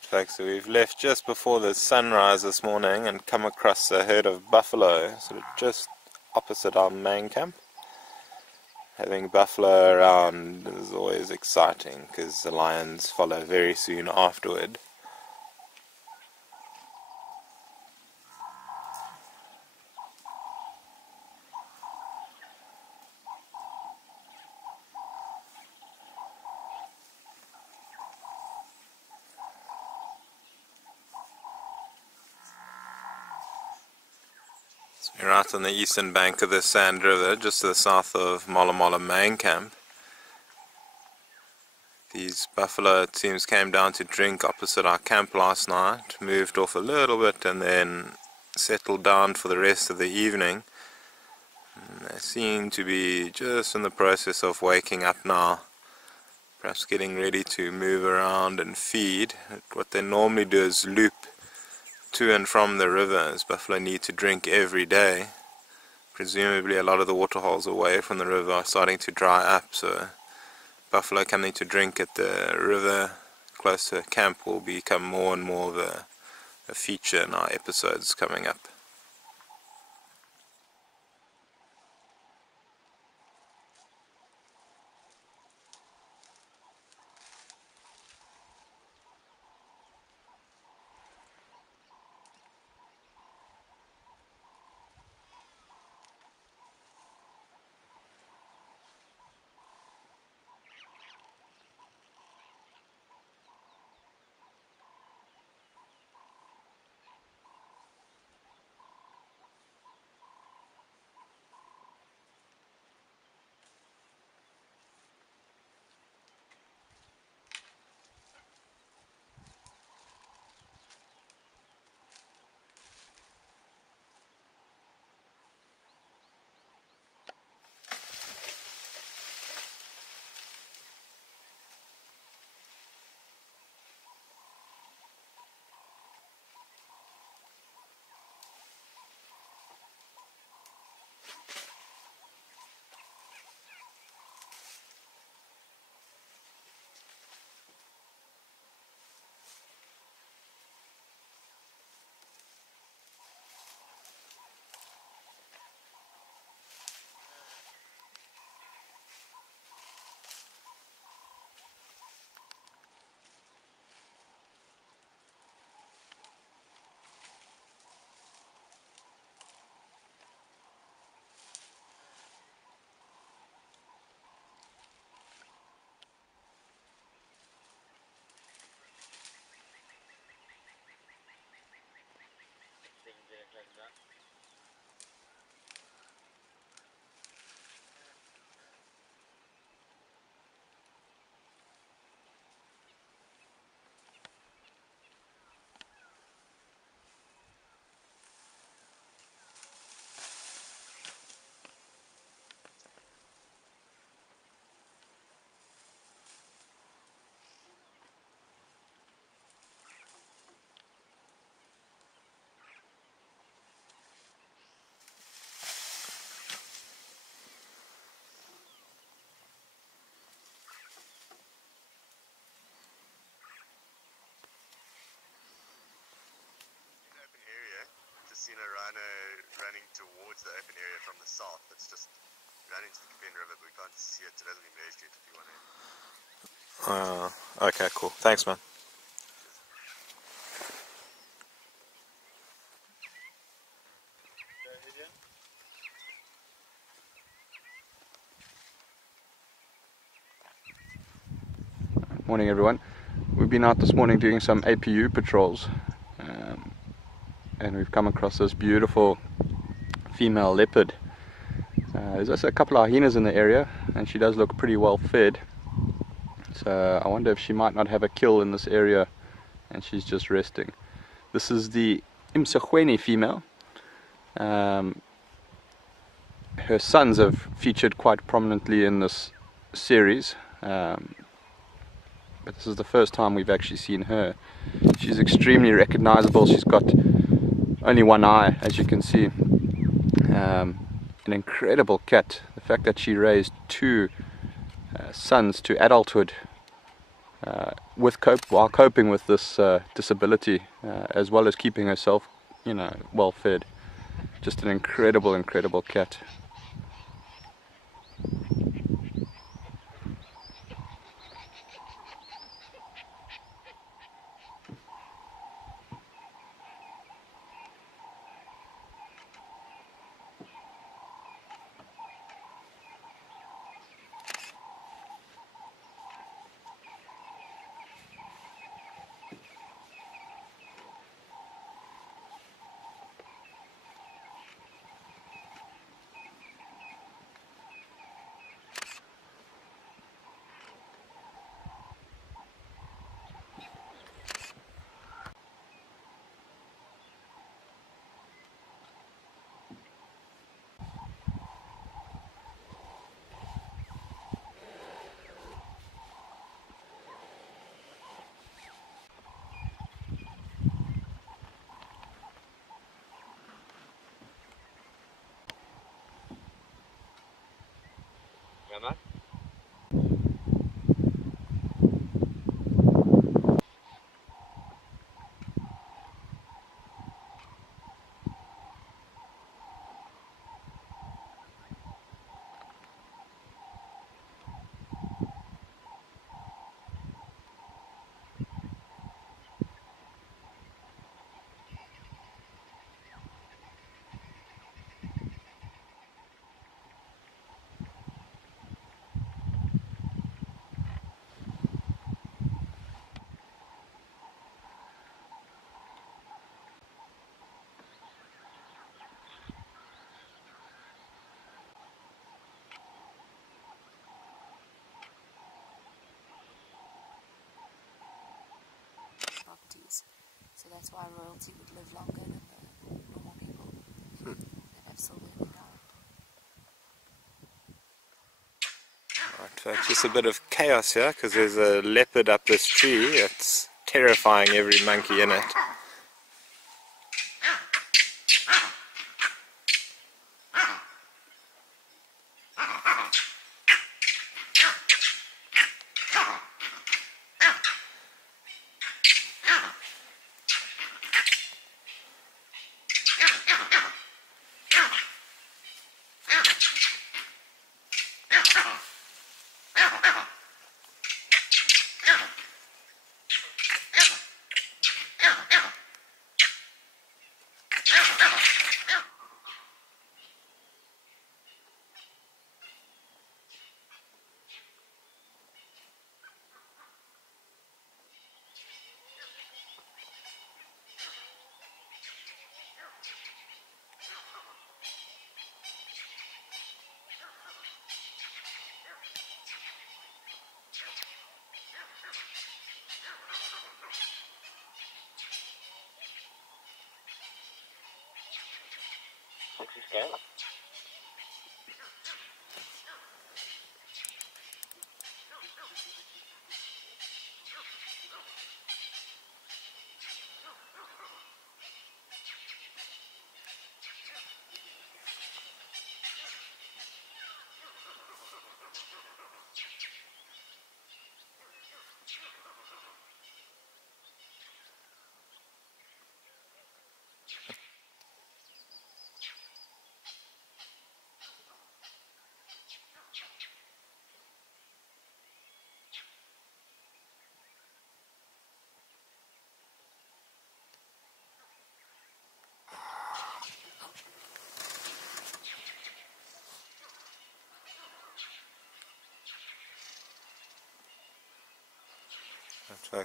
Folks, so we've left just before the sunrise this morning and come across a herd of buffalo sort of just opposite our main camp. Having buffalo around is always exciting because the lions follow very soon afterward. We're out on the eastern bank of the Sand River, just to the south of Mola Mola main camp. These buffalo, it seems, came down to drink opposite our camp last night, moved off a little bit and then settled down for the rest of the evening. And they seem to be just in the process of waking up now, perhaps getting ready to move around and feed. What they normally do is loop to and from the river, as buffalo need to drink every day. Presumably a lot of the waterholes away from the river are starting to dry up, so buffalo coming to drink at the river close to camp will become more and more of a feature in our episodes coming up. Seen a rhino running towards the open area from the south. It's just running to the Kapin River, but we can't see it. It hasn't been measured yet if you want to. Okay, cool. Thanks, man. Morning everyone. We've been out this morning doing some APU patrols. And we've come across this beautiful female leopard There's also a couple of hyenas in the area, and she does look pretty well fed. So I wonder if she might not have a kill in this area and she's just resting. This is the Imsachweni female. Her sons have featured quite prominently in this series, but this is the first time we've actually seen her. She's extremely recognizable. She's got only one eye, as you can see. An incredible cat. The fact that she raised two sons to adulthood while coping with this disability, as well as keeping herself, well fed. Just an incredible cat. So that's why royalty would live longer than the normal people that have silver in the ground. Right, folks, just a bit of chaos here because there's a leopard up this tree. It's terrifying every monkey in it.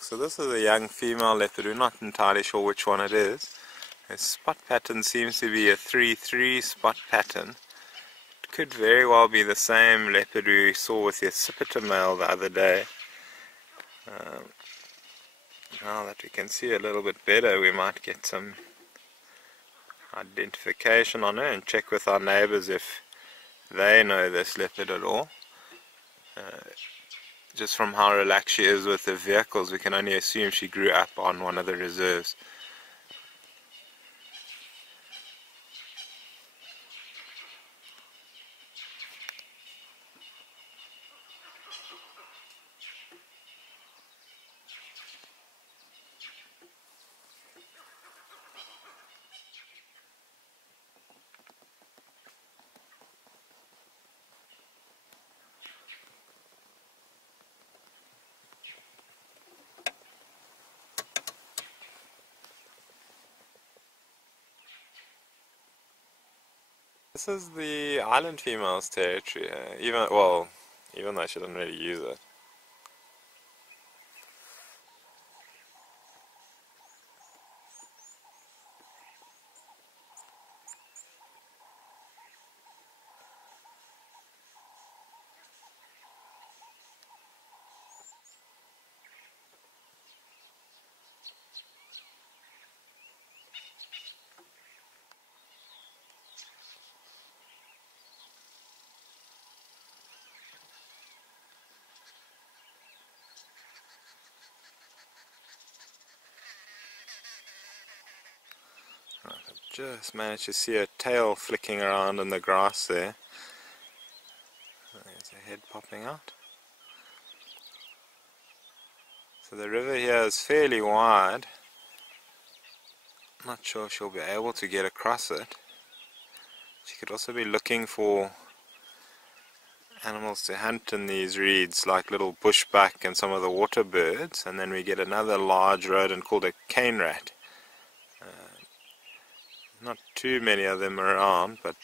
So this is a young female leopard. We're not entirely sure which one it is. Its spot pattern seems to be a 3-3 spot pattern. It could very well be the same leopard we saw with the accipiter male the other day. Now that we can see a little bit better, we might get some identification on her and check with our neighbors if they know this leopard at all. Just from how relaxed she is with the vehicles, we can only assume she grew up on one of the reserves. This is the island female's territory, even though she doesn't really use it. Just managed to see her tail flicking around in the grass there. There's her head popping out. So the river here is fairly wide. Not sure if she'll be able to get across it. She could also be looking for animals to hunt in these reeds, like little bushbuck and some of the water birds. And then we get another large rodent called a cane rat. Not too many of them around, but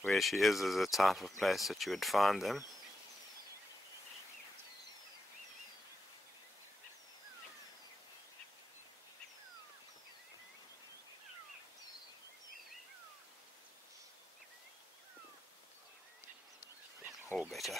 where she is a type of place that you would find them. All better.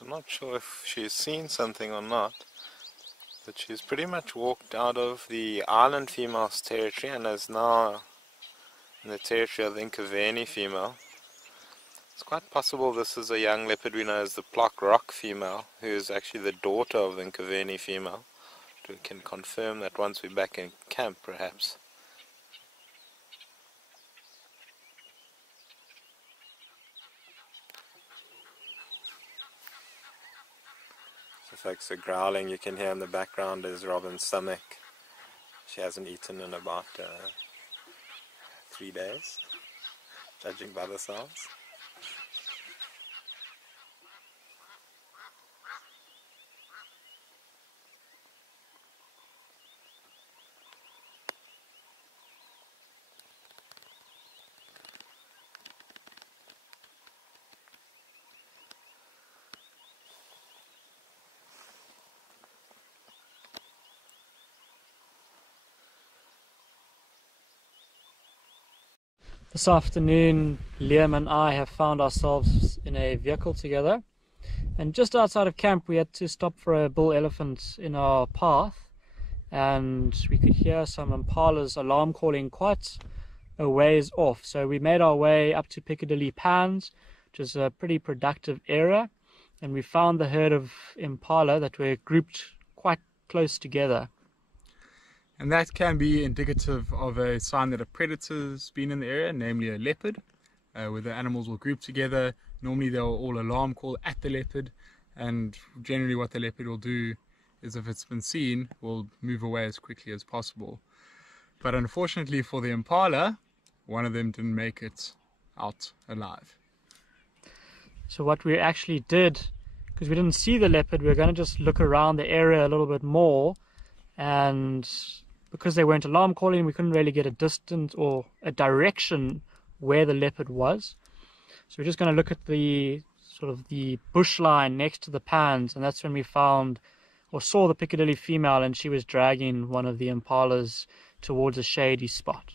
I'm not sure if she's seen something or not, but she's pretty much walked out of the island female's territory and is now in the territory of the Nkaveni female. It's quite possible this is a young leopard we know as the Plock Rock female, who is actually the daughter of the Nkaveni female. We can confirm that once we're back in camp, perhaps. Folks are growling. You can hear in the background is Robin's stomach. She hasn't eaten in about 3 days, judging by the sounds. This afternoon, Liam and I have found ourselves in a vehicle together, and just outside of camp we had to stop for a bull elephant in our path, and we could hear some impalas alarm calling quite a ways off. So we made our way up to Piccadilly Pans, which is a pretty productive area, and we found the herd of impala that were grouped quite close together. And that can be indicative of a sign that a predator's been in the area, namely a leopard, where the animals will group together. Normally they'll all alarm call at the leopard, and generally what the leopard will do is, if it's been seen, will move away as quickly as possible. But unfortunately for the impala, one of them didn't make it out alive. So what we actually did, because we didn't see the leopard, we were going to just look around the area a little bit more, and because they weren't alarm calling, we couldn't really get a distance or a direction where the leopard was. So we're just going to look at the sort of the bush line next to the pans, and that's when we found or saw the Piccadilly female, and she was dragging one of the impalas towards a shady spot.